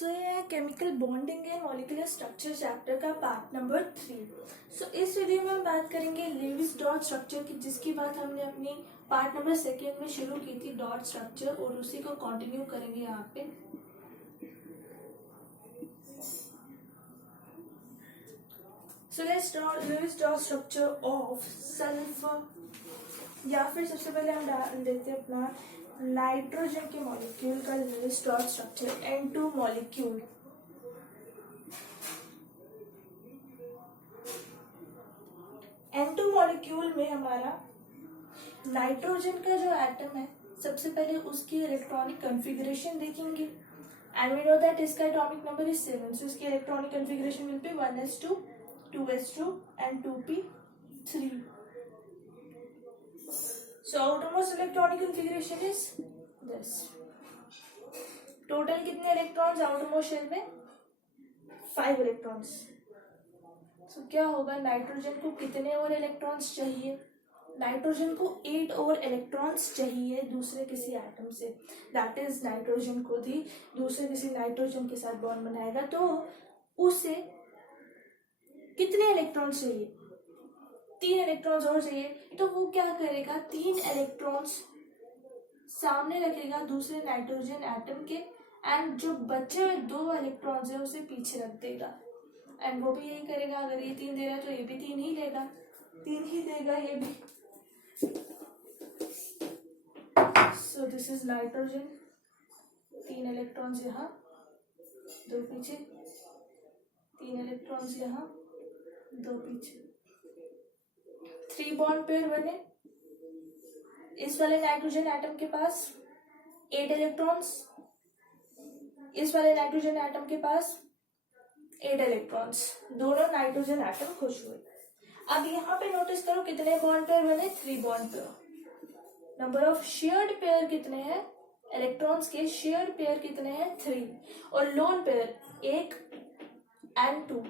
सो ये है chemical bonding and molecular structure chapter का पार्ट नंबर 3। सो इस वीडियो में हम बात करेंगे लेविस डॉट स्ट्रक्चर की, जिसकी बात हमने अपनी पार्ट नंबर 2 में शुरू की थी, डॉट स्ट्रक्चर, और उसी को कंटिन्यू करेंगे यहाँ पे। So let's draw Lewis dot structure of sulphur, या फिर सबसे पहले हम डाल देते हैं अपना नाइट्रोजन के मॉलिक्यूल का Lewis dot structure N2 molecule. N2 molecule में हमारा नाइट्रोजन का जो एटम है, सबसे पहले उसकी इलेक्ट्रॉनिक कॉन्फ़िगरेशन देखेंगे एंड वी नो दैट इसका एटॉमिक नंबर इज 7। सो इसकी electronic configuration will be 1s2 2s2 and 2p3। So outermost electronic configuration is this. Total कितने इलेक्ट्रॉन्स आउटरमोस्ट शेल में? 5 इलेक्ट्रॉन्स। So क्या होगा, नाइट्रोजन को कितने और इलेक्ट्रॉन्स चाहिए? नाइट्रोजन को 8 और इलेक्ट्रॉन्स चाहिए दूसरे किसी एटम से। दैट इज नाइट्रोजन को भी दूसरे किसी नाइट्रोजन के साथ बॉन्ड बनाएगा तो उसे कितने इलेक्ट्रॉन्स चाहिए? 3 इलेक्ट्रॉन्स और चाहिए। तो वो क्या करेगा, 3 इलेक्ट्रॉन्स सामने रखेगा दूसरे नाइट्रोजन एटम के, एंड जो बचे हुए 2 इलेक्ट्रॉन्स है उसे पीछे रख देगा। एंड वो भी यही करेगा, अगर ये 3 दे रहा है तो ये भी 3 ही लेगा, 3 ही देगा ये भी। So this is nitrogen, 3 electrons यहाँ, 2 पीछे, 3 इलेक्ट्रॉन्स यहाँ, 2 पीछे। 3 बॉन्ड पेयर बने। इस वाले नाइट्रोजन एटम के पास 8 इलेक्ट्रॉन्स, इस वाले नाइट्रोजन एटम के पास 8 इलेक्ट्रॉन्स, दोनों नाइट्रोजन एटम खुश हुए। अब यहाँ पे नोटिस करो कितने बॉन्ड पेयर बने, 3 bond pair. Number of shared pair कितने हैं? इलेक्ट्रॉन्स के शेयर्ड पेयर कितने हैं? 3। और lone pair 1 and 2,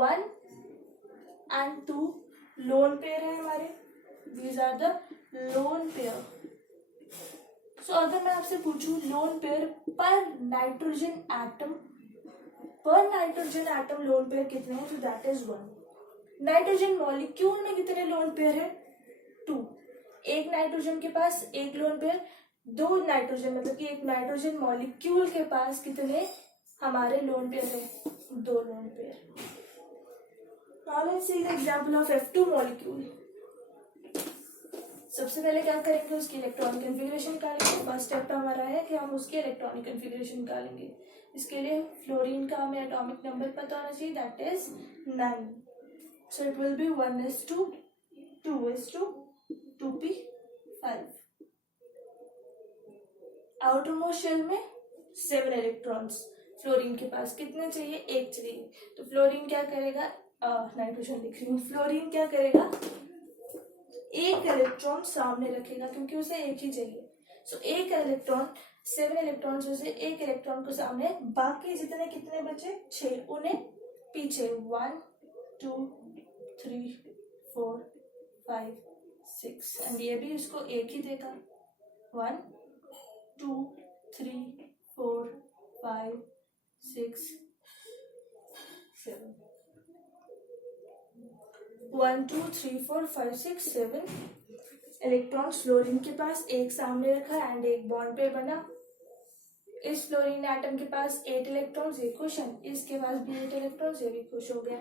1 and 2 lone pair है हमारे। These are the lone pair. सो अगर मैं आपसे पूछूं लोन पेयर पर नाइट्रोजन एटम लोन पेयर कितने हैं, तो दैट इज 1। नाइट्रोजन मॉलिक्यूल में कितने लोन पेयर है? 2। एक नाइट्रोजन के पास 1 लोन पेयर, 2 नाइट्रोजन, मतलब कि एक नाइट्रोजन मॉलिक्यूल के पास कितने हमारे लोन पेयर है? 2 lone pair. Now let's see the example of F2 molecule. सबसे पहले क्या करेंगे, उसकी इलेक्ट्रॉनिक कॉन्फ़िगरेशन निकालेंगे। फर्स्ट स्टेप हमारा है कि हम उसकी इलेक्ट्रॉनिक कॉन्फ़िगरेशन निकालेंगे। इसके लिए फ्लोरीन का हमें एटॉमिक नंबर पता होना चाहिए, that is 9। So it will be 1s2 2s2 2p5। Outermost shell में 7 इलेक्ट्रॉन्स। फ्लोरीन के पास कितने चाहिए? 1 चाहिए। तो फ्लोरीन क्या करेगा, नाइट्रोजन लिख रही हूँ, फ्लोरीन क्या करेगा, 1 इलेक्ट्रॉन सामने रखेगा क्योंकि उसे 1 ही चाहिए। सो 1 इलेक्ट्रॉन, 7 इलेक्ट्रॉन में से 1 इलेक्ट्रॉन को सामने, बाकी जितने कितने बचे? 6, उन्हें पीछे 1 2 3 4 5 6, एंड ये भी इसको 1 ही देगा। 1 2 3 4 5 6 7, 1 2 3 4 5 6 7 इलेक्ट्रॉन्स फ्लोरीन के पास 1 सामने रखा एंड 1 बॉन्ड पेयर बना। इस फ्लोरीन एटम के पास 8 इलेक्ट्रॉन्स, ये खुश है, इसके पास भी 8 इलेक्ट्रॉन्स, ये भी खुश हो गया।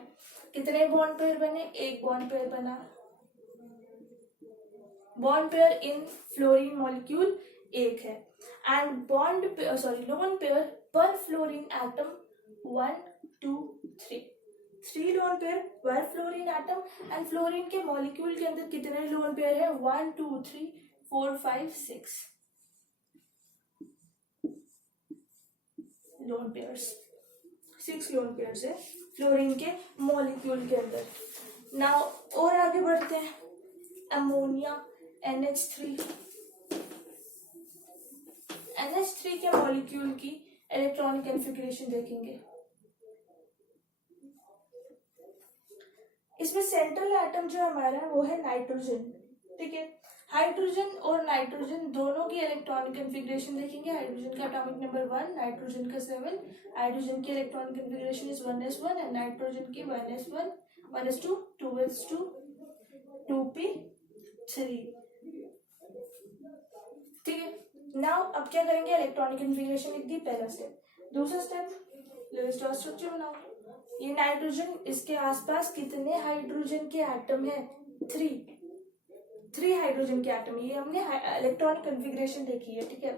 कितने बॉन्ड पेयर बने? 1 बॉन्ड पेयर बना। बॉन्ड पेयर इन फ्लोरीन मॉलिक्यूल 1 है, एंड लोन पेयर पर फ्लोरीन एटम 1 2 3 लोन पेयर पर फ्लोरीन एटम। एंड फ्लोरीन के मॉलिक्यूल के अंदर कितने लोन पेयर है? 1 2 3 4 5 6 लोन पेयर्स, 6 लोन पेयर्स है फ्लोरीन के मॉलिक्यूल के अंदर। नाउ और आगे बढ़ते हैं, अमोनिया NH3 के मॉलिक्यूल की इलेक्ट्रॉनिक कॉन्फ़िगरेशन देखेंगे। इसमें सेंट्रल एटम जो हमारा है वो है नाइट्रोजन, ठीक है। हाइड्रोजन और नाइट्रोजन दोनों की इलेक्ट्रॉनिक कन्फिग्रेशन देखेंगे। हाइड्रोजन का एटॉमिक नंबर 1, नाइट्रोजन का 7। हाइड्रोजन की electronic configuration is 1s1 and nitrogen की 1s1, 1s2, 2s2, 2p3। ठीक है, नाउ अब क्या करेंगे, इलेक्ट्रॉनिक कन्फिग्रेशन लिख दी, पहला स्टेप। दूसरा स्टेप लेविस डॉट स्ट्रक्चर बनाओ। ये नाइट्रोजन, इसके आसपास कितने हाइड्रोजन के एटम है? 3 हाइड्रोजन के एटम। ये हमने इलेक्ट्रॉनिक कन्फिग्रेशन देखी है। ठीक है,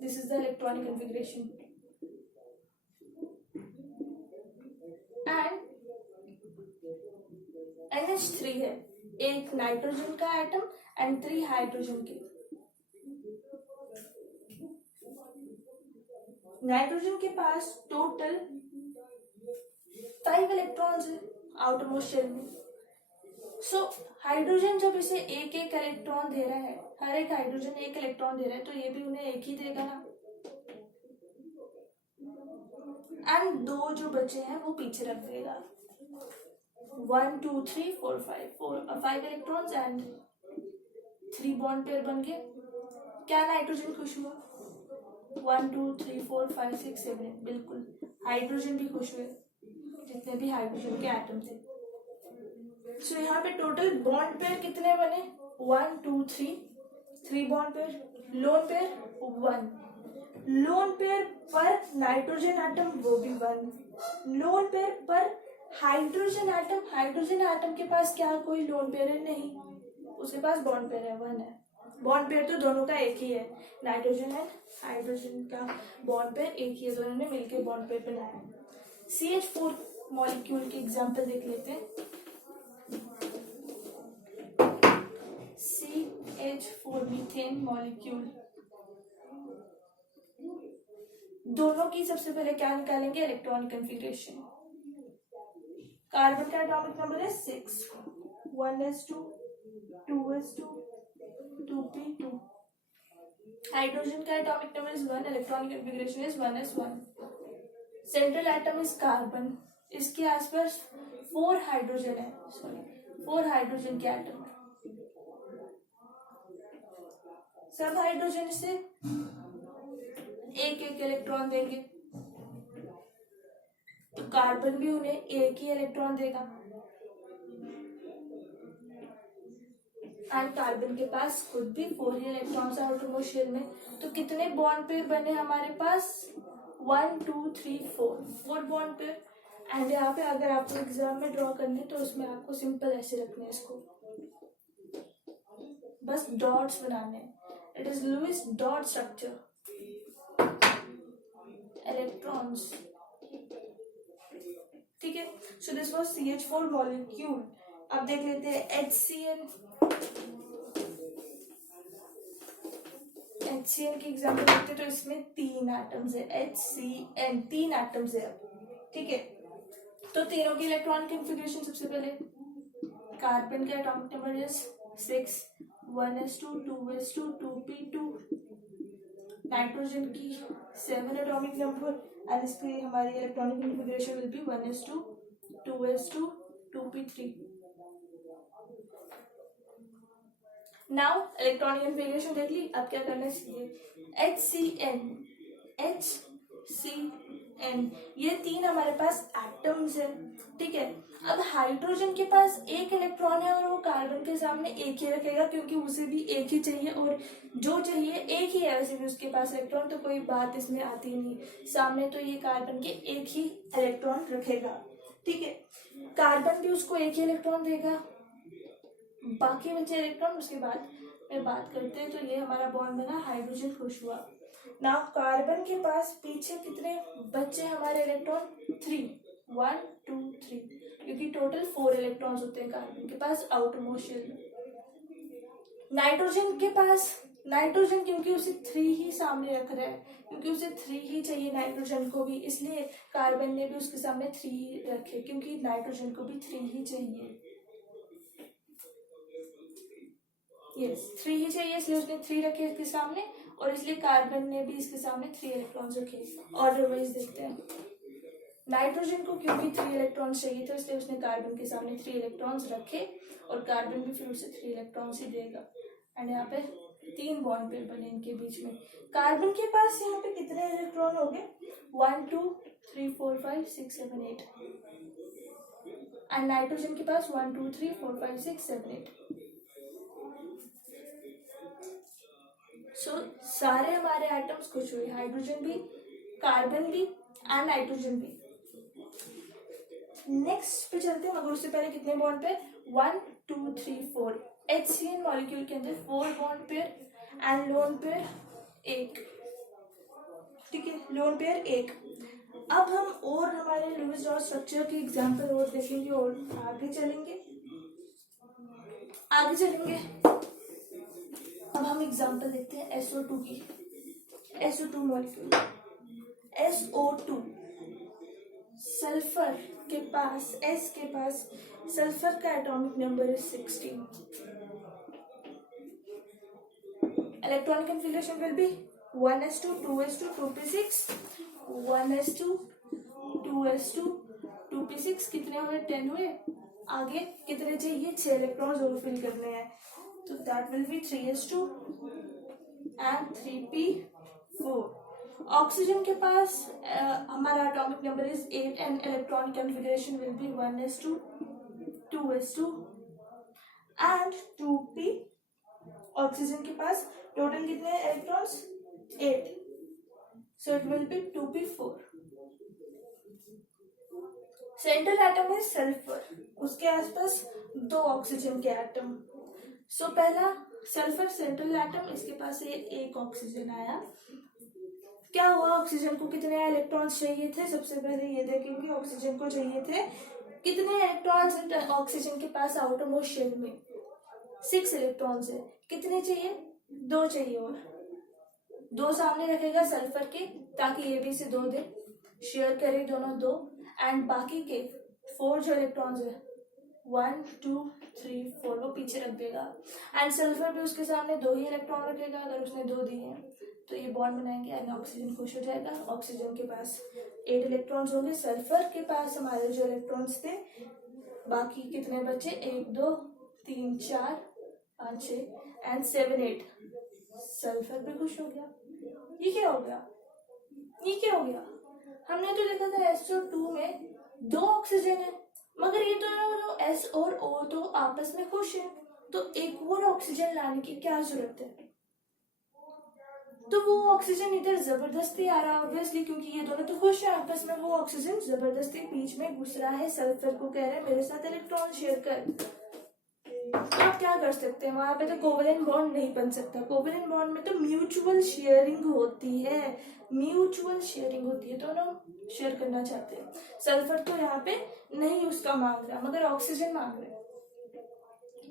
this is the electronic configuration and NH3 है, एक नाइट्रोजन का एटम एंड 3 हाइड्रोजन के। नाइट्रोजन के पास टोटल 5 इलेक्ट्रॉन्स है आउटरमोस्ट शेल में। सो हाइड्रोजन जब इसे एक एक इलेक्ट्रॉन दे रहा है, हर एक हाइड्रोजन एक इलेक्ट्रॉन दे रहा है, तो ये भी उन्हें एक ही देगा ना। एंड 2 जो बचे हैं वो पीछे रख देगा। 1 2 3 4 5 इलेक्ट्रॉन्स एंड 3 बॉन्ड पेयर बन गए। क्या नाइट्रोजन खुश हुआ? 1 2 3 4 5 6 7 8, बिल्कुल हाइड्रोजन भी खुश हुए, जितने भी हाइड्रोजन के एटम थे। सो यहाँ पे टोटल बॉन्ड पेयर कितने बने? 1 2 3 bond pair. Loan pair 1, loan pair पर नाइट्रोजन एटम वो भी 1, लोन पेयर पर हाइड्रोजन एटम के पास क्या कोई लोन पेयर है? नहीं, उसके पास बॉन्ड पेयर है, 1 है। बॉन्ड पेयर तो दोनों का एक ही है, नाइट्रोजन एंड हाइड्रोजन का बॉन्ड पेयर एक ही है, दोनों ने मिलकर बॉन्ड पेयर बनाया। CH4 मॉलिक्यूल के एग्जांपल देख लेते हैं। CH4 मीथेन मॉलिक्यूल, दोनों की सबसे पहले क्या निकालेंगे? Electronic configuration. कार्बन का एटॉमिक नंबर है 6, 1s2, 2s2, 2p2। हाइड्रोजन का atomic number is 1, electronic configuration is 1s1। Central atom is carbon, इसके आसपास 4 हाइड्रोजन है, 4 हाइड्रोजन के एटम है। सब हाइड्रोजन से एक एक इलेक्ट्रॉन देंगे, तो कार्बन भी उन्हें एक ही इलेक्ट्रॉन देगा। एंड कार्बन के पास खुद भी 4 ही इलेक्ट्रॉन्स आउटरमोस्ट शेल में। तो कितने बॉन्ड पेयर बने हमारे पास? 1 2 3 4 बॉन्ड पेयर। एंड यहाँ पे अगर आपको एग्जाम में ड्रॉ करने तो उसमें आपको सिंपल ऐसे रखने हैं, इसको बस डॉट्स बनाने हैं। It is Lewis dot structure, electrons. ठीक है, सो दिस वाज CH4 मॉलिक्यूल। अब देख लेते हैं HCl की एग्जांपल देखते हैं, तो इसमें 3 एटम्स है, HCl 3 एटम्स है। ठीक है, तो तीनों की इलेक्ट्रॉनिक कन्फिग्रेशन सबसे पहले कार्बन का atomic number is 6, 1s2, 2s2, 2p2। Nitrogen की 7 एटॉमिक नंबर एंड इसकी हमारी electronic configuration will be 1s2, 2s2, 2p3। Now electronic configuration देख ली, अब क्या करना चाहिए? HCN, ये 3 हमारे पास एटम्स है। ठीक है, अब हाइड्रोजन के पास एक इलेक्ट्रॉन है और वो कार्बन के सामने एक ही रखेगा, क्योंकि उसे भी एक ही चाहिए और जो चाहिए एक ही है। वैसे भी उसके पास इलेक्ट्रॉन, तो कोई बात इसमें आती नहीं सामने, तो ये कार्बन के एक ही इलेक्ट्रॉन रखेगा। ठीक है, कार्बन भी उसको एक ही इलेक्ट्रॉन देगा, बाकी बचे इलेक्ट्रॉन उसके बाद में बात करते हैं। तो ये हमारा बॉन्ड बना, हाइड्रोजन खुश हुआ। नाउ कार्बन के पास पीछे कितने बचे हमारे इलेक्ट्रॉन? 3, 1 2 3, क्योंकि टोटल 4 इलेक्ट्रॉन्स होते हैं कार्बन के पास आउटरमोस्ट शेल में। नाइट्रोजन के पास, नाइट्रोजन क्योंकि उसे 3 ही सामने रख रहा है, क्योंकि उसे 3 ही चाहिए नाइट्रोजन को भी, इसलिए कार्बन ने भी उसके सामने 3 ही रखे, क्योंकि नाइट्रोजन को भी 3 ही चाहिए। यस, 3 ही चाहिए, इसलिए उसने 3 रखे इसके सामने, और इसलिए कार्बन ने भी इसके सामने 3 इलेक्ट्रॉन्स रखे। ऑर्डर वाइज देखते हैं। नाइट्रोजन को क्योंकि 3 इलेक्ट्रॉन्स चाहिए थे, इसलिए उसने कार्बन के सामने 3 इलेक्ट्रॉन्स रखे, और कार्बन भी फिर उसे 3 इलेक्ट्रॉन्स ही देगा। एंड यहाँ पे 3 बॉन्ड पेयर बने इनके बीच में। कार्बन के पास यहाँ पे कितने इलेक्ट्रॉन हो गए? 1 2 3 4 5 6 7 8। एंड नाइट्रोजन के पास 1 2 3 4 5 6 7 8। सो सारे हमारे एटम्स कुछ हुए, हाइड्रोजन भी, कार्बन भी एंड नाइट्रोजन भी। नेक्स्ट पे चलते हैं, मगर उससे पहले कितने बॉन्ड पे? 1 2 3 4। HCN मॉलिक्यूल के अंदर 4 bond pair and loan pair 1। ठीक है, लोन पेयर 1। अब हम और हमारे लुईस डॉट स्ट्रक्चर के एग्जाम्पल और देखेंगे और आगे चलेंगे। अब हम एग्जाम्पल देखते हैं SO2 की। SO2 मॉलिक्यूल, SO2 सल्फर के पास, S के पास सल्फर का एटॉमिक नंबर है 16। Electronic configuration will be 1s2 2s2 2p6 1s2 2s2 2p6। कितने हुए? 10 हुए। आगे कितने चाहिए? 6 इलेक्ट्रॉन्स और फिल करने हैं, तो that will be 3s2 and 3p4। Oxygen के पास हमारा atomic number is 8 and electronic configuration will be 1s2 2s2 and 2p। Oxygen के पास टोटल कितने electrons? 8, so it will be 2p4। Central atom है sulphur, उसके आसपास 2 ऑक्सीजन के atom. सो पहला sulphur central atom, इसके पास एक ऑक्सीजन आया। क्या हुआ? ऑक्सीजन को कितने इलेक्ट्रॉन्स चाहिए थे? सबसे पहले ये देखेंगे, ऑक्सीजन को चाहिए थे कितने इलेक्ट्रॉन्स ऑक्सीजन के पास आउटर मोस्ट शेल में? 6 इलेक्ट्रॉन्स है। कितने चाहिए? 2 चाहिए और 2 सामने रखेगा सल्फर के, ताकि ये भी से 2 दे, शेयर करे दोनों 2। एंड बाकी के 4 जो इलेक्ट्रॉन्स है 1 2 3 4 वो पीछे रख देगा। एंड सल्फर भी उसके सामने 2 ही इलेक्ट्रॉन रखेगा, अगर उसने 2 दिए हैं तो ये बॉन्ड बनाएंगे एंड ऑक्सीजन खुश हो जाएगा। ऑक्सीजन के पास 8 इलेक्ट्रॉन्स होंगे, सल्फर के पास हमारे जो इलेक्ट्रॉन्स थे, बाकी कितने बचे? 1 2 3 4 5 6 एंड 7 8। सल्फर भी खुश हो गया। ये क्या हो गया? हमने तो लिखा था SO2 में 2 ऑक्सीजन है, मगर ये तो जो S और O तो आपस में खुश है, तो एक और ऑक्सीजन लाने की क्या जरूरत है? तो वो ऑक्सीजन इधर जबरदस्ती आ रहा है ऑब्वियसली, क्योंकि ये दोनों तो खुश है आपस में। वो ऑक्सीजन जबरदस्ती बीच में घुस रहा है, सल्फर को कह रहे हैं मेरे साथ इलेक्ट्रॉन शेयर कर। तो आप क्या कर सकते हैं? वहां पे तो कोवेलेंट बॉन्ड नहीं बन सकता। कोवेलेंट बॉन्ड में तो म्यूचुअल शेयरिंग होती है, दोनों शेयर करना चाहते हैं। सल्फर तो यहाँ पे नहीं उसका मांग रहा, मगर ऑक्सीजन मांग रहा है।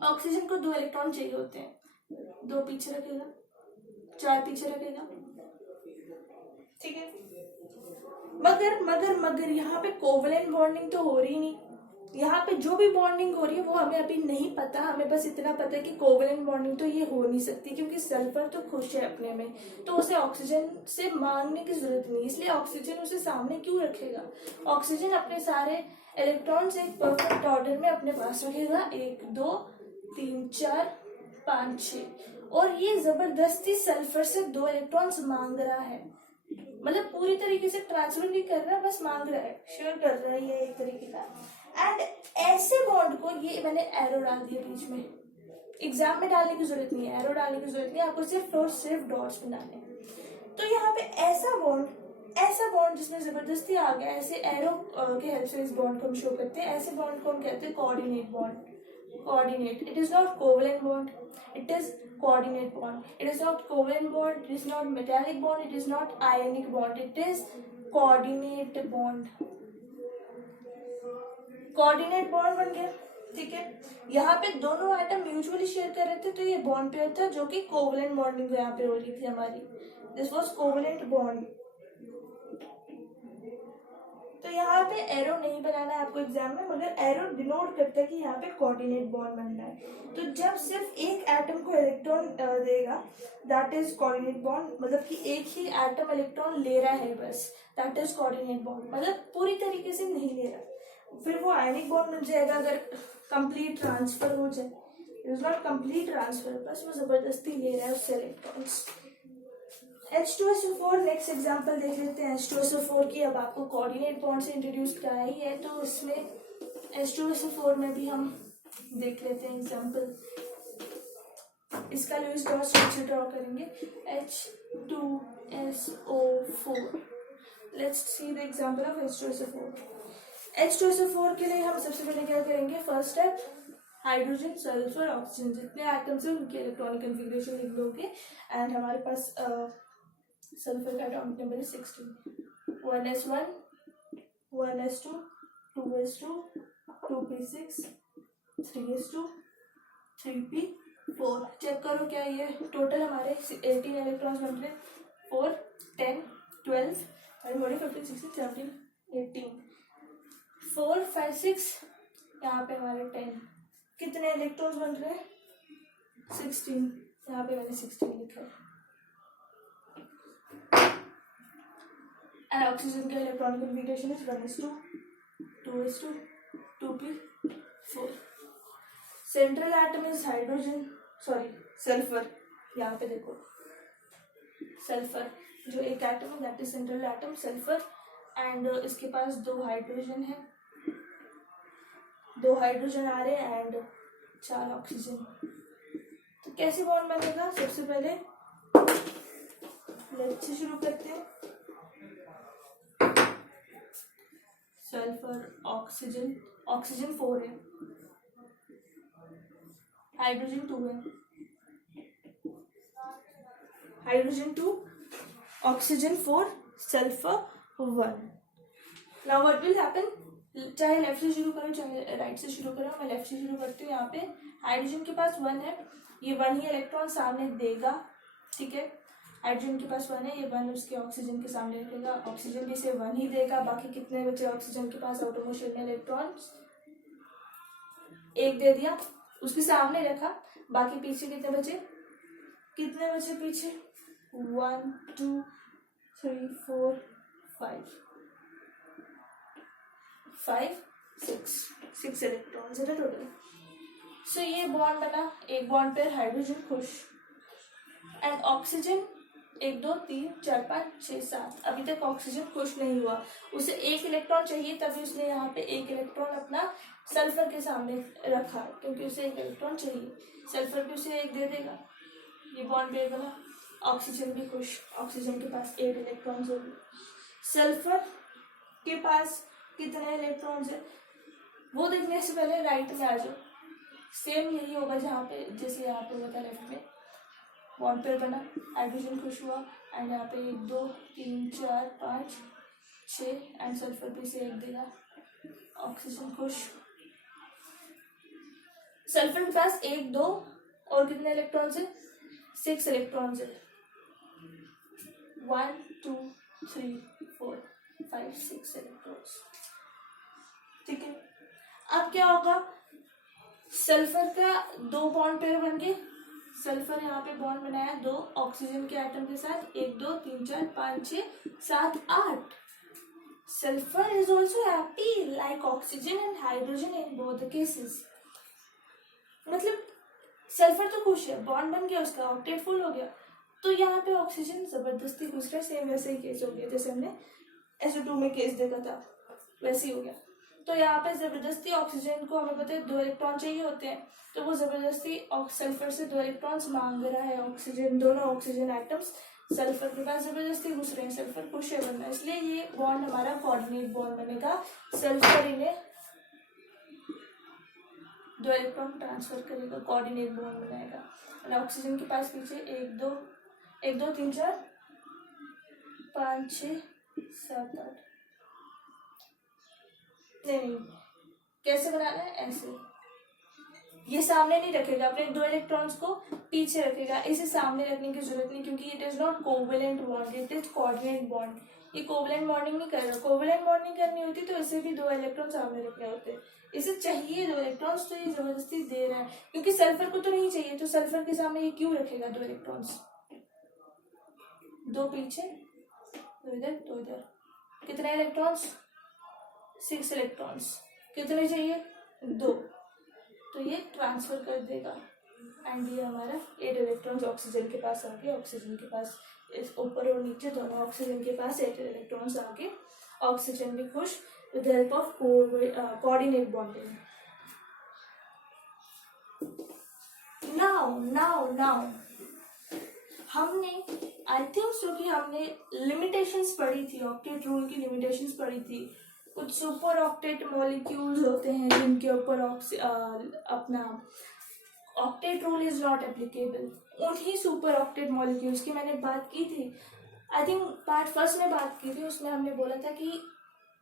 ऑक्सीजन को 2 इलेक्ट्रॉन चाहिए होते हैं, 2 पीछे रखेगा, 4 पीछे रखेगा, ठीक है। मगर यहाँ पे कोवेलेंट बॉन्डिंग तो हो रही नहीं। यहाँ पे जो भी बॉन्डिंग हो रही है वो हमें अभी नहीं पता, हमें बस इतना पता है कि कोवेलेंट बॉन्डिंग तो ये हो नहीं सकती, क्योंकि सल्फर तो खुश है अपने में, तो उसे ऑक्सीजन से मांगने की जरूरत नहीं, इसलिए ऑक्सीजन उसे सामने क्यों रखेगा? ऑक्सीजन अपने सारे इलेक्ट्रॉन्स एक परफेक्ट ऑर्डर में अपने पास रखेगा, 1 2 3 4 5 6, और ये जबरदस्ती सल्फर से 2 इलेक्ट्रॉन्स मांग रहा है। मतलब पूरी तरीके से ट्रांसफर नहीं कर रहा, बस मांग रहा है, शेयर कर रहा है, ये एक तरीके का। एंड ऐसे बॉन्ड को, ये मैंने एरो डाल दिया बीच में, एग्जाम में डालने की जरूरत नहीं है, एरो डालने की जरूरत नहीं है, आपको सिर्फ डॉट्स बनाने हैं। तो यहाँ पे ऐसा बॉन्ड जिसमें जबरदस्ती आ गया, ऐसे एरो के हेल्प से इस बॉन्ड को हम शो करते हैं। ऐसे बॉन्ड को हम कहते हैं coordinate bond. Coordinate, it is not covalent bond, it is coordinate bond. It is not covalent bond, it is not metallic bond, it is not ionic bond, it is coordinate bond. Coordinate bond बन गया, ठीक है। यहाँ पे दोनों atom mutually share कर रहे थे, तो ये बॉन्ड पेयर था जो कि कोवेलेंट बॉन्डिंग यहाँ पे हो रही थी हमारी, दिस वाज कोवेलेंट बॉन्ड। तो यहाँ पे एरो नहीं बनाना है आपको एग्जाम में, मगर एरो डिनोट करता है कि यहाँ पे कोऑर्डिनेट बॉन्ड बनना है। तो जब सिर्फ एक एटम को इलेक्ट्रॉन देगा, दैट इज कोऑर्डिनेट बॉन्ड, मतलब कि एक ही एटम इलेक्ट्रॉन ले रहा है बस, दैट इज कोऑर्डिनेट बॉन्ड, मतलब पूरी तरीके से नहीं ले रहा। फिर वो आयनिक बॉन्ड मिल जाएगा अगर कंप्लीट ट्रांसफर हो जाए, it is not complete transfer, बस वो जबरदस्ती ले रहा है उससे इलेक्ट्रॉन्स। H2SO4 नेक्स्ट एग्जांपल देख लेते हैं H2SO4 की। अब आपको कोऑर्डिनेट बॉन्ड से इंट्रोड्यूस कराया ही है, तो इसमें H2SO4 में भी हम देख लेते हैं एग्जांपल। इसका लुईस क्रॉस स्ट्रक्चर ड्रॉ करेंगे H2SO4। Let's see the example of H2SO4। H2SO4 के लिए हम सबसे पहले क्या करेंगे, first step hydrogen, sulphur, oxygen जितने एटम्स हैं उनकी इलेक्ट्रॉनिक कन्फिगरेशन लिख लोगे। एंड हमारे पास सल्फर का एटॉमिक नंबर है 16, 1s1, 1s2, 2s2, 2p6, 3s2, 3p4। Check करो क्या ये टोटल हमारे 18 इलेक्ट्रॉन्स बन रहे, 4, 10, 12, 14, 15, 16, 17, 18, 4, 5, 6, यहाँ पे हमारे 10। कितने इलेक्ट्रॉन्स बन रहे हैं, 16, यहाँ पे मैंने 16 लिखा है। एंड ऑक्सीजन का electronic configuration is 1s2, 2s2, 2p4। Central atom is hydrogen, sorry sulphur. यहाँ पे देखो सल्फर जो एक एटम है that is central atom sulphur. And इसके पास 2 हाइड्रोजन है, 2 हाइड्रोजन आ रहे हैं एंड 4 ऑक्सीजन। तो कैसे बॉन्ड बनेगा, सबसे पहले लेफ्ट से शुरू करते हैं। सल्फर, ऑक्सीजन, ऑक्सीजन 4 है, हाइड्रोजन 2 है, hydrogen 2, oxygen 4, sulphur 1। Now what will happen, चाहे लेफ्ट से शुरू करो चाहे राइट से शुरू करो, मैं लेफ्ट से शुरू करती हूँ। यहाँ पे हाइड्रोजन के पास 1 है, ये 1 ही इलेक्ट्रॉन सामने देगा, ठीक है। हाइड्रोजन के पास 1 है, ये 1 उसके ऑक्सीजन के सामने रखेगा, ऑक्सीजन भी इसे 1 ही देगा। बाकी कितने बचे ऑक्सीजन के पास आउटरमोस्ट में इलेक्ट्रॉन्स, 1 दे दिया, उसके सामने रखा। बाकी पीछे कितने बचे, कितने बचे पीछे, 1, 2, 3, 4, 5, 6 इलेक्ट्रॉन्स है टोटल। सो ये बॉन्ड बना, एक बॉन्ड पर हाइड्रोजन खुश एंड ऑक्सीजन 1, 2, 3, 4, 5, 6, 7। अभी तक ऑक्सीजन खुश नहीं हुआ, उसे 1 इलेक्ट्रॉन चाहिए, तभी उसने यहाँ पे 1 इलेक्ट्रॉन अपना सल्फर के सामने रखा, क्योंकि उसे 1 इलेक्ट्रॉन चाहिए। सल्फर भी उसे 1 दे देगा, ये बॉन्ड पेयर बना। ऑक्सीजन भी खुश, ऑक्सीजन के पास 8 इलेक्ट्रॉन्स होंगे। सल्फर के पास कितने इलेक्ट्रॉन्स है वो देखने से पहले राइट में आ जाओ। सेम यही होगा जहाँ पे जैसे यहाँ पे होता है लेफ्ट में, बॉन्ड पेयर बना, हाइड्रोजन खुश हुआ एंड यहाँ पे 1, 2, 3, 4, 5, 6 एंड सल्फर भी से 1 देगा, ऑक्सीजन खुश। सल्फर के पास 1, 2 और कितने इलेक्ट्रॉन्स है, 6 इलेक्ट्रॉन्स है, 1, 2, 3, 4, 5, 6 इलेक्ट्रॉन्स, ठीक है। अब क्या होगा, सल्फर का 2 बॉन्ड पेयर बन गए। सल्फर यहाँ पे बॉन्ड बनाया 2 ऑक्सीजन के एटम के साथ, 1, 2, 3, 4, 5, 6, 7, 8। Sulphur is also happy like oxygen and hydrogen in both the cases. मतलब सल्फर तो खुश है, बॉन्ड बन गया उसका, ऑक्टेट फुल हो गया। तो यहाँ पे ऑक्सीजन जबरदस्ती घुस रहा है, सेम वैसे ही केस हो गया जैसे हमने SO2 में केस देखा था, वैसे ही हो गया। तो यहाँ पे जबरदस्ती ऑक्सीजन को, हमें पता है 2 इलेक्ट्रॉन चाहिए होते हैं, तो वो जबरदस्ती सल्फर से 2 इलेक्ट्रॉन्स मांग रहा है। ऑक्सीजन, दोनों ऑक्सीजन एटम्स सल्फर के पास जबरदस्ती घुस रहे हैं, सल्फर खुश है बनना, इसलिए ये बॉन्ड हमारा कोऑर्डिनेट बॉन्ड बनेगा। सल्फर इन्हें 2 इलेक्ट्रॉन ट्रांसफर करेगा, कोऑर्डिनेट बॉन्ड बनाएगा। और ऑक्सीजन के पास पीछे 1, 2, 3, 4, 5, 6, 7, 8। नहीं, कैसे बनाना है, ऐसे। ये सामने नहीं रखेगा, अपने 2 इलेक्ट्रॉन्स को पीछे रखेगा, इसे सामने रखने की जरूरत नहीं, क्योंकि it is not covalent bond, it is coordinate bond. ये कोवेलेंट बॉन्डिंग नहीं कर रहा, कोवेलेंट बॉन्डिंग करनी होती तो इसे भी 2 इलेक्ट्रॉन सामने रखने होते, इसे चाहिए 2 इलेक्ट्रॉन्स, तो ये जबरदस्ती दे रहा है, क्योंकि सल्फर को तो नहीं चाहिए, तो सल्फर के सामने ये क्यों रखेगा 2 इलेक्ट्रॉन्स, 2 पीछे, 2 इधर, 2 इधर। कितने इलेक्ट्रॉन्स, 6 इलेक्ट्रॉन्स। कितने चाहिए, 2, तो ये ट्रांसफर कर देगा एंड ये हमारा 8 इलेक्ट्रॉन्स ऑक्सीजन के पास आ गए, ऑक्सीजन के पास इस ऊपर और नीचे दोनों ऑक्सीजन के पास 8 इलेक्ट्रॉन्स आ गए, ऑक्सीजन भी खुश with help of coordinate bonding. Now हमने आई थिंक सो कि हमने लिमिटेशंस पढ़ी थी, ऑक्टेट रूल की लिमिटेशंस पढ़ी थी। कुछ सुपर ऑक्टेट मॉलिक्यूल्स होते हैं जिनके ऊपर अपना octet rule is not applicable, उन्हीं सुपर ऑक्टेट मॉलिक्यूल्स की मैंने बात की थी। आई थिंक पार्ट फर्स्ट में बात की थी, उसमें हमने बोला था कि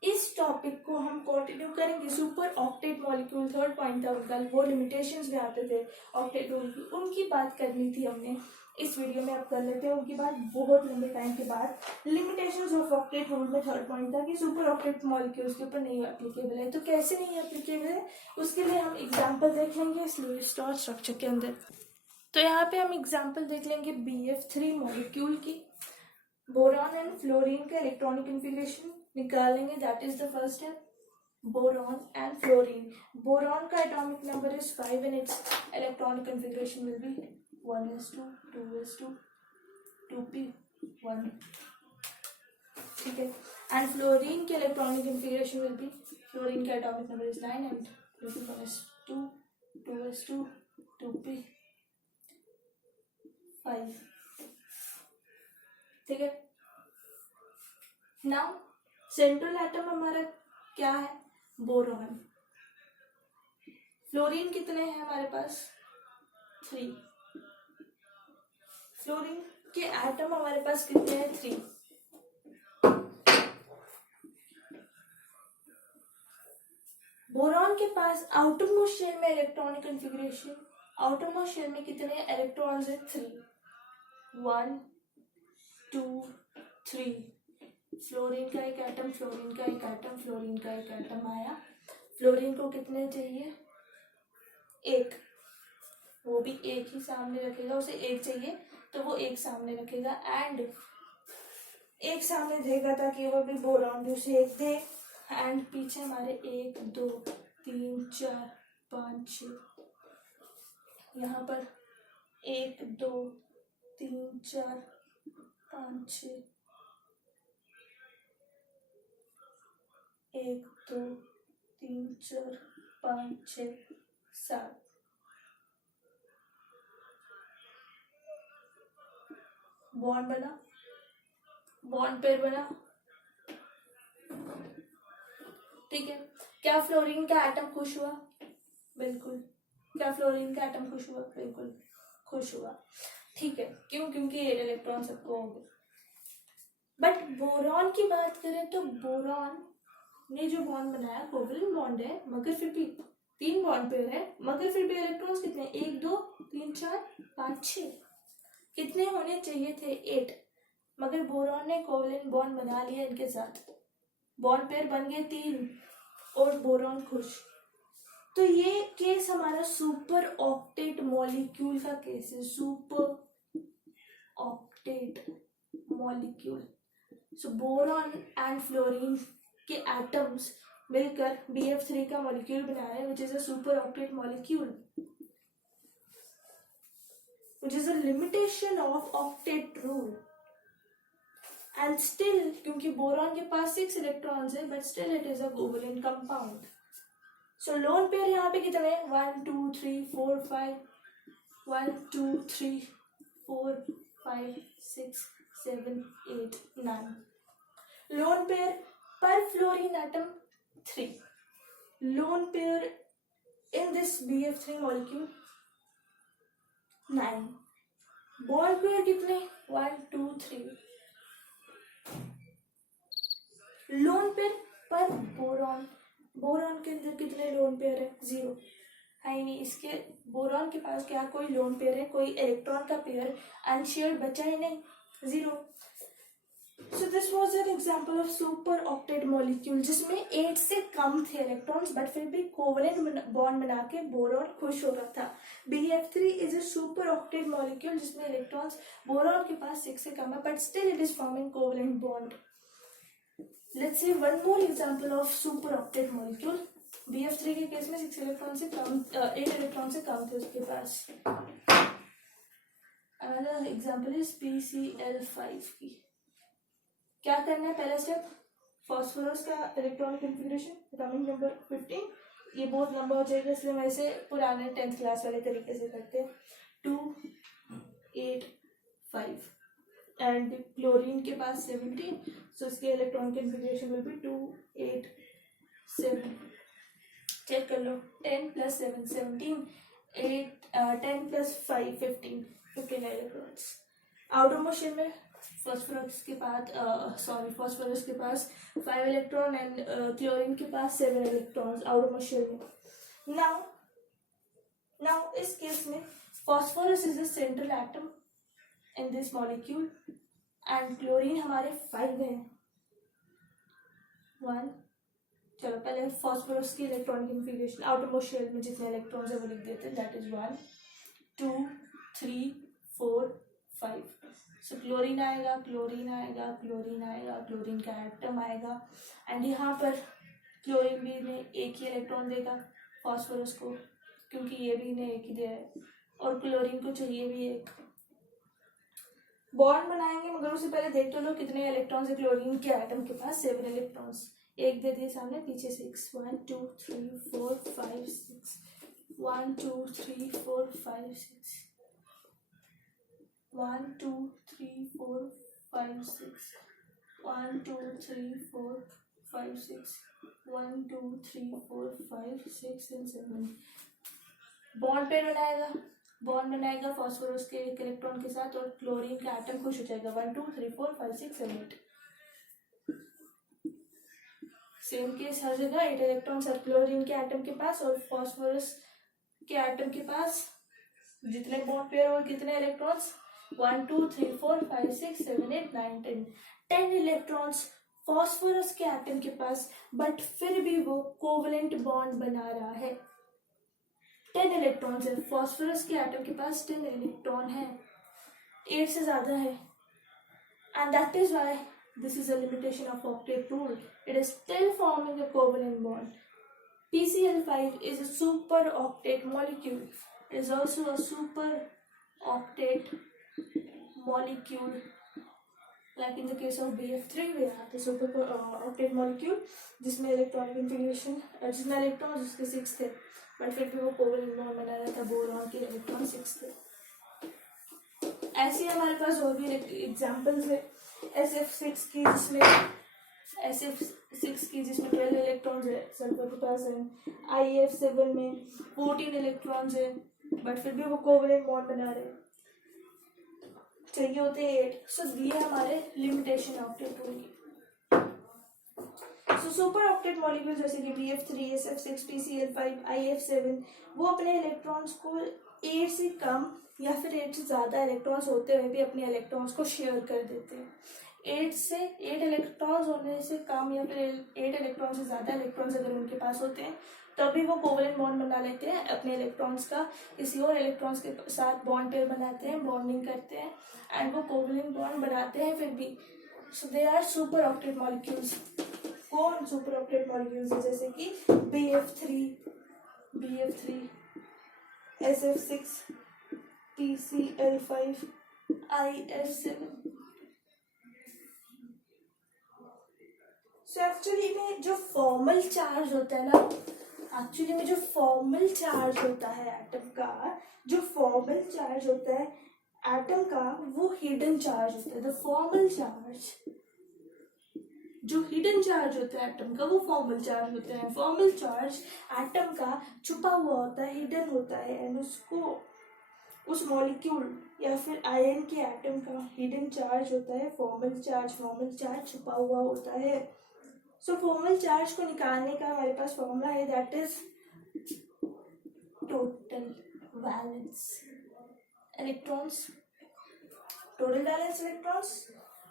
इस टॉपिक को हम कंटिन्यू करेंगे। Super octet molecule third point था उनका, वो लिमिटेशंस में आते थे ऑक्टेट रूल की, उनकी बात करनी थी हमने। इस वीडियो में अब कर लेते हैं उनकी बात बहुत लंबे टाइम के बाद। लिमिटेशंस ऑफ ऑक्टेट रूल में थर्ड पॉइंट था कि सुपर ऑक्टेट मॉलिक्यूल्स के ऊपर नहीं एप्लीकेबल है। तो कैसे नहीं एप्लीकेबल है उसके लिए हम एग्जाम्पल देख लेंगे इस लुईस स्ट्रॉस स्ट्रक्चर के अंदर। तो यहाँ पे हम एग्जाम्पल देख लेंगे BF3 मॉलिक्यूल की। बोरॉन एंड फ्लोरीन का इलेक्ट्रॉनिक कॉन्फ़िगरेशन निकालेंगे, that is the first step. Boron and fluorine, boron का atomic number is 5 and its electronic configuration will be 1s2 2s2 2p1, ठीक है। एंड फ्लोरीन के electronic configuration will be, fluorine का atomic number is 9 and 1s2 2s2 2p5, ठीक है। Now central atom हमारा क्या है, बोरॉन। फ्लोरीन कितने हैं हमारे पास, 3। फ्लोरीन के एटम हमारे पास कितने हैं, 3। बोरॉन के पास आउटर मोस्ट शेल में electronic configuration, outer most shell में कितने इलेक्ट्रॉन्स हैं, 3, 1 2 3। फ्लोरीन का एक एटम, फ्लोरीन का एक एटम, फ्लोरीन का एक एटम आया। फ्लोरीन को कितने चाहिए, 1, वो भी एक ही सामने रखेगा, उसे 1 चाहिए तो वो 1 सामने रखेगा एंड 1 सामने देगा ताकि वो भी बोरॉन भी उसे 1 दे। एंड पीछे हमारे 1 2 3 4 5 6, यहाँ पर 1 2 3 4 5 6, 1 2 3 4 5 6 7, बॉन्ड बना, बॉन्ड पेयर बना, ठीक है। क्या फ्लोरीन का एटम खुश हुआ, बिल्कुल। क्या फ्लोरीन का एटम खुश हुआ, बिल्कुल खुश हुआ, ठीक है। क्यों, क्योंकि 8 इलेक्ट्रॉन सबको हो गए। बट बोरॉन की बात करें तो बोरॉन ने जो बॉन्ड बनाया कोवलेंट बॉन्ड है, मगर फिर भी 3 बॉन्ड पेयर है, मगर फिर भी इलेक्ट्रॉन्स कितने, 1 2 3 4 5 6, कितने होने चाहिए थे, 8, मगर बोरॉन ने कोवलेंट बॉन्ड बना लिया इनके साथ, बॉन्ड पेयर बन गए 3 और बोरॉन खुश। तो ये केस हमारा सुपर ऑक्टेट मॉलिक्यूल का केस है, super octet molecule. So boron and fluorine के एटम्स मिलकर BF3 का मॉलिक्यूल बना रहे हैं which is a super octet molecule, which is a limitation of octet rule. And still, क्योंकि बोरॉन के पास 6 इलेक्ट्रॉन्स है, but still it is a covalent compound. So lone pair यहाँ पे कितने हैं, 1 2 3 4 5, 1 2 3 4 5 6 7 8 9, लोन पेयर पर fluorine atom 3, lone pair in this BF3 molecule 9, bond pair कितने, 1 2 3, loan pair पर बोरॉन, बोरॉन के अंदर कितने लोन पेयर है, 0 है ही नहीं। इसके बोरॉन के पास क्या कोई लोन पेयर है, कोई इलेक्ट्रॉन का पेयर अनशेयर्ड बचा ही नहीं, 0। सो this was an example of super octet molecule जिसमें 8 से कम थे इलेक्ट्रॉन्स, बट फिर भी कोवलेंट बॉन्ड बना के बोरॉन खुश हो रहा था। BF3 is a super octet molecule जिसमें इलेक्ट्रॉन्स बोरॉन के पास 6 से कम है, but still it is forming covalent bond. Let's see one more example of super octet molecule. BF3 के केस में 6 इलेक्ट्रॉन से कम 8 इलेक्ट्रॉन से कम थे उसके पास। अनदर एग्जांपल इज PCl5 की। क्या करना है, पहला स्टेप फॉस्फोरस का इलेक्ट्रॉन कॉन्फ़िगरेशन, कमिंग नंबर 15। ये बहुत लंबा हो जाएगा इसलिए मैं इसे पुराने 10th क्लास वाले तरीके से करते हैं। 2 8 5 एंड क्लोरीन के पास 17, सो इसके electron configuration will be 2 8 7। Check कर लो, 10 + 7 17, 10 + 5 15 इलेक्ट्रॉन्स। आउटर मोशन में फॉस्फोरस के पास 5 इलेक्ट्रॉन एंड क्लोरीन के पास 7 इलेक्ट्रॉन्स आउटर मोशन में। नाउ इस केस में phosphorus is the central atom in this molecule and chlorine हमारे 5 हैं। 1, चलो पहले फॉस्फोरस की electron configuration outer most shell में जितने इलेक्ट्रॉन्स है वो लिख देते हैं, दैट इज 1 2 3 4 5। सो क्लोरीन आएगा, क्लोरीन का एटम आएगा एंड यहाँ पर क्लोरीन भी ने एक ही इलेक्ट्रॉन देगा फॉस्फोरस को, क्योंकि ये भी ने एक ही दिया है और क्लोरीन को चाहिए भी एक। बॉन्ड बनाएंगे मगर उससे पहले देख तो लो कितने इलेक्ट्रॉन्स है क्लोरीन के एटम के पास, 7 इलेक्ट्रॉन्स। एक दे दिए सामने, पीछे 6 1 2 3 4 5 6 1 2 3 4 5 6 1 2 3 4 5 6 1 2 3 4 5 6 1 2 3 4 5 6 and 7। बॉन्ड पेयर बनाएगा फॉस्फोरस के एक इलेक्ट्रॉन के साथ और क्लोरीन का एटम खुश हो जाएगा 1 2 3 4 5 6 7 8। सेम केस हर जगह, 8 इलेक्ट्रॉन्स है क्लोरीन के एटम के पास और फॉस्फोरस के एटम के पास जितने बॉन्ड पेयर और कितने इलेक्ट्रॉन्स 1 2 3 4 5 6 7 8 9 10 इलेक्ट्रॉन्स फॉस्फोरस के एटम के पास, बट फिर भी वो कोवलेंट बॉन्ड बना रहा है। 10 इलेक्ट्रॉन्स है फॉस्फोरस के एटम के पास, 10 इलेक्ट्रॉन है, 8 से ज्यादा है and that is why this is a limitation of octet rule. It is still forming a covalent bond. PCl5 is a super octet molecule. It is also a super octet molecule. Like in the case of BF3, we have the super octet molecule जिसमें electron configuration जिसमें electron उसके 6 थे, but फिर भी वो covalent bond बना रहा था, बोरॉन के इलेक्ट्रॉन 6 थे। ऐसे हमारे पास और भी एग्जाम्पल्स है SF6 की जिसमें 12 इलेक्ट्रॉन्स है, सल्फर के पास है। IF7 में 14 इलेक्ट्रॉन्स है, बट फिर भी वो कोवलेंट बॉन्ड बना रहे हैं, चाहिए होते 8। सो ये हमारे लिमिटेशन ऑक्टेट होगी। सो सुपर ऑक्टेट मॉलिक्यूल जैसे कि BF3 SF6 PCl5 IF7 वो अपने इलेक्ट्रॉन्स को 8 से कम या फिर 8 से ज़्यादा इलेक्ट्रॉन्स होते हुए भी अपने इलेक्ट्रॉन्स को शेयर कर देते हैं। 8 इलेक्ट्रॉन्स होने से कम या फिर 8 इलेक्ट्रॉन से ज़्यादा इलेक्ट्रॉन्स अगर उनके पास होते हैं तभी वो कोवलेंट बॉन्ड बना लेते हैं अपने इलेक्ट्रॉन्स का, किसी और इलेक्ट्रॉन्स के साथ बॉन्ड पेयर बनाते हैं, बॉन्डिंग करते हैं एंड वो कोवलेंट बॉन्ड बनाते हैं फिर भी। So they are super octet molecules. कौन सुपर ऑक्टेट मॉलिक्यूल्स है? जैसे कि BF3 SF6 PCl5 IF7। So actually में जो फॉर्मल चार्ज होता है ना, एटम का जो फॉर्मल चार्ज होता है एटम का वो हिडन चार्ज होता है। द फॉर्मल चार्ज जो हिडन चार्ज होता है एटम का वो फॉर्मल चार्ज होता है। फॉर्मल चार्ज एटम का छुपा हुआ होता है, हिडन होता है एंड उसको उस मॉलिक्यूल या फिर आयन के एटम का हिडन चार्ज होता है फॉर्मल चार्ज छुपा हुआ होता है। सो फॉर्मल चार्ज को निकालने का हमारे पास फॉर्मूला है, that is total valence electrons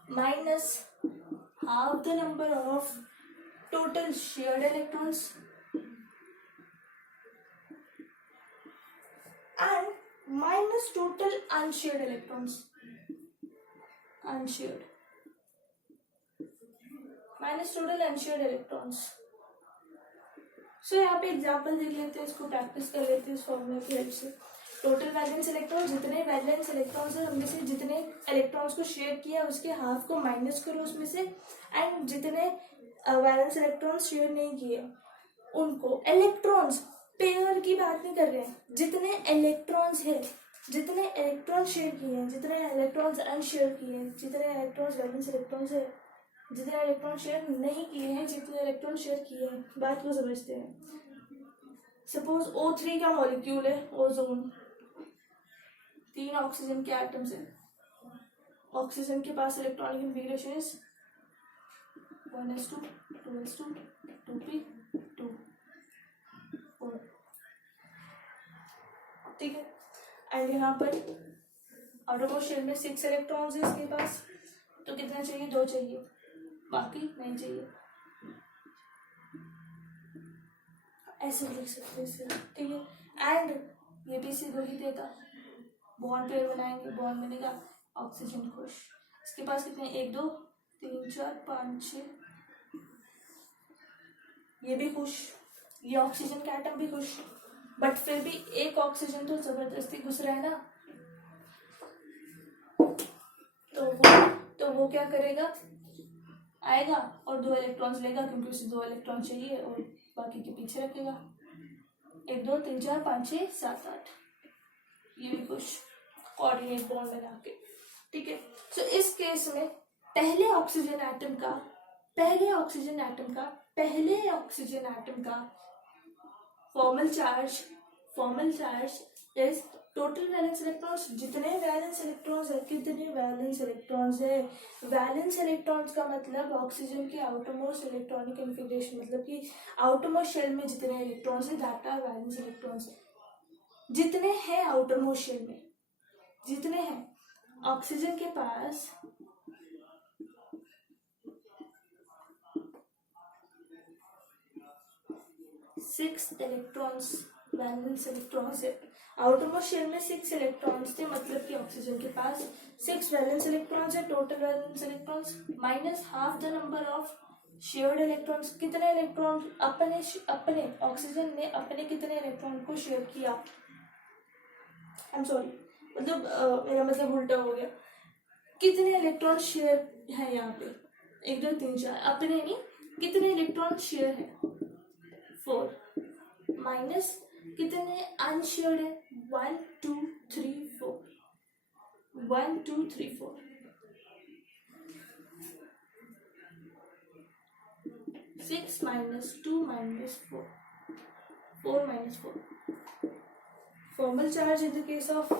minus half the number of total shared electrons and minus total unshared electrons. सो यहाँ पे एग्जाम्पल देख लेते हैं, इसको प्रैक्टिस कर लेते हैं इस फॉर्मूला की हेल्प से। टोटल वैलेंस इलेक्ट्रॉन, जितने वैलेंस इलेक्ट्रॉन्स है उनमें से जितने इलेक्ट्रॉन्स को शेयर किया उसके हाफ को माइनस करो उसमें से, एंड जितने वैलेंस इलेक्ट्रॉन्स शेयर नहीं किए उनको, इलेक्ट्रॉन्स पेयर की बात नहीं कर रहे हैं, जितने इलेक्ट्रॉन्स है, जितने इलेक्ट्रॉन शेयर किए हैं, जितने इलेक्ट्रॉन्स अनशेयर किए हैं, जितने इलेक्ट्रॉन्स वैलेंस इलेक्ट्रॉन्स है, जितने इलेक्ट्रॉन शेयर नहीं किए हैं, जितने इलेक्ट्रॉन शेयर किए हैं, बात को समझते हैं। सपोज O3 का मॉलिक्यूल है, ओजोन, 3 ऑक्सीजन के एटम्स है, ऑक्सीजन के पास electronic configuration is 1s2 2s2 2p 2 4, ठीक है। एंड यहाँ पर आउटरमोस्ट शेल में 6 इलेक्ट्रॉन्स है इसके पास, तो कितना चाहिए, 2 चाहिए, बाकी नहीं चाहिए, ऐसे लिख सकते हैं इसे, ठीक है। एंड ये भी इसी को ही देगा, बॉन्ड पेयर बनाएंगे, बॉन्ड बनेगा, ऑक्सीजन खुश, इसके पास कितने, 1 2 3 4 5 6, ये भी खुश, ये ऑक्सीजन का एटम भी खुश, बट फिर भी एक ऑक्सीजन तो जबरदस्ती घुस रहा है ना, तो वो क्या करेगा, आएगा और 2 इलेक्ट्रॉन्स लेगा, क्योंकि उसे 2 इलेक्ट्रॉन चाहिए, और बाकी के पीछे रखेगा, 1 2 3 4 5 6 7 8, ये भी कुछ कोऑर्डिनेट बॉन्ड बना के, ठीक है। सो इस केस में पहले ऑक्सीजन एटम का formal charge is total valence electrons, जितने वैलेंस इलेक्ट्रॉन्स है, कितने वैलेंस इलेक्ट्रॉन्स है, वैलेंस इलेक्ट्रॉन्स का मतलब ऑक्सीजन के आउटरमोस्ट इलेक्ट्रॉनिक कॉन्फ़िगरेशन, मतलब कि आउटरमोस्ट शेल में जितने इलेक्ट्रॉन्स है दैट आर वैलेंस इलेक्ट्रॉन्स, जितने हैं आउटरमोस्ट शेल में, जितने हैं ऑक्सीजन के पास 6 इलेक्ट्रॉन्स वैलेंस इलेक्ट्रॉन्स है, आउटरमोस्ट शेल में 6 इलेक्ट्रॉन्स थे, मतलब कि ऑक्सीजन के पास 6 वैलेंस इलेक्ट्रॉन्स है, total valence electrons minus half the number of shared electrons, कितने इलेक्ट्रॉन अपने ऑक्सीजन ने अपने कितने इलेक्ट्रॉन को शेयर किया, आई एम सॉरी, मतलब मेरा मतलब उल्टा हो गया, कितने इलेक्ट्रॉन शेयर है यहाँ पे, 1 2 3 4, अपने नहीं, कितने इलेक्ट्रॉन शेयर है, 4, माइनस कितने अनशेयर्ड है, 1 2 3 4, 1 2 3 4, 6 minus 2 minus 4, 4 minus 4. Formal charge in the case of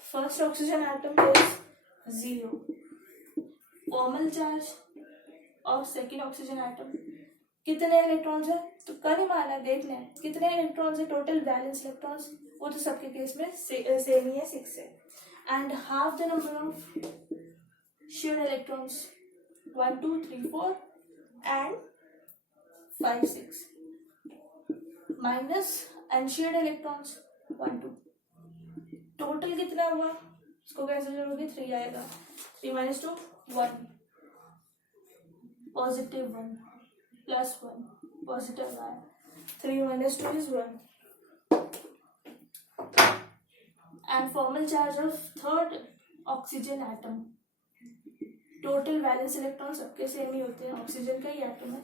first oxygen atom is 0. Formal charge of second oxygen atom कितने इलेक्ट्रॉन्स है, तो कर ही माना, देख लें कितने इलेक्ट्रॉन्स है, टोटल वैलेंस इलेक्ट्रॉन्स, वो तो सबके केस में सेम ही है, 6 है, and half the number of shared electrons 1 2 3 4 and 5 6 minus unshared electrons 1 2, total कितना हुआ, इसको कैसे जोड़ोगे, 3 आएगा, 3 minus 2 1, positive 1 plus 1 positive 1, 3 minus 2 is 1, and formal charge of third oxygen atom, total valence electron सबके सेम ही होते हैं, ऑक्सीजन का ही एटम है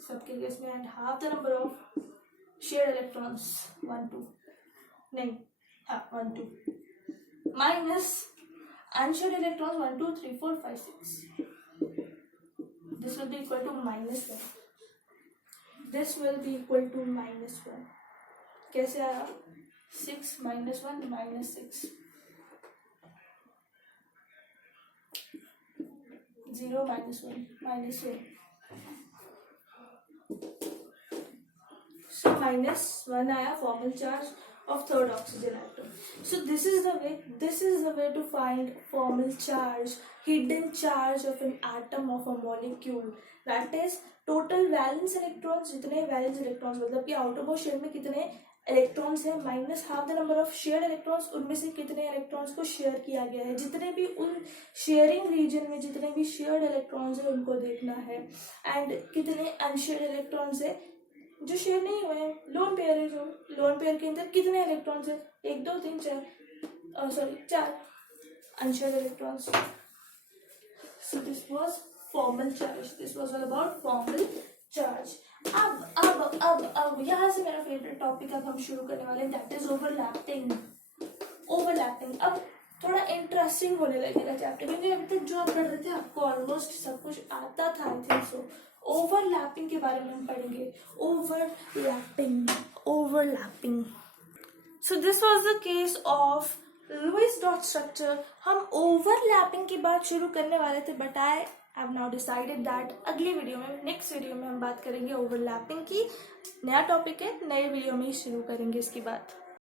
सबके केस में, and half the number of shared electrons 1 2 नहीं, हाँ 1 2 minus unshared electrons 1 2 3 4 5 6, this will be equal to -1, this will be equal to -1, कैसे आया, 6 minus 1 minus 6, 0 minus 1 minus 1, so -1 आया formal charge of third oxygen atom. So this is the way to find formal charge, hidden charge of an atom of a molecule, that is total valence electrons, जितने valence electrons मतलब कि outermost shell में कितने electrons है, minus half the number of shared electrons, उनमें से कितने electrons को शेयर किया गया है, जितने भी उन शेयरिंग रीजन में जितने भी शेयर्ड इलेक्ट्रॉन्स है उनको देखना है, एंड कितने अनशेयर्ड इलेक्ट्रॉन्स है जो शेयर नहीं हुए हैं, लोन पेयर है, जो लोन पेयर के अंदर कितने इलेक्ट्रॉन्स है, 1 2 3 4 unshared electrons. So this was formal charge. This was all about formal charge. अब यहाँ से मेरा फेवरेट टॉपिक अब हम शुरू करने वाले हैं, दैट इज ओवरलैपिंग. ओवरलैपिंग अब थोड़ा इंटरेस्टिंग होने लगेगा चैप्टर, क्योंकि अभी तक जो आप पढ़ रहे थे आपको ऑलमोस्ट सब कुछ आता था. I think so. ओवरलैपिंग के बारे में हम पढ़ेंगे. Overlapping. So this was the case of Lewis dot structure. हम ओवरलैपिंग की बात शुरू करने वाले थे, but I have now decided that अगली वीडियो में, नेक्स्ट वीडियो में हम बात करेंगे ओवरलैपिंग की. नया टॉपिक है, नए वीडियो में ही शुरू करेंगे इसकी बात.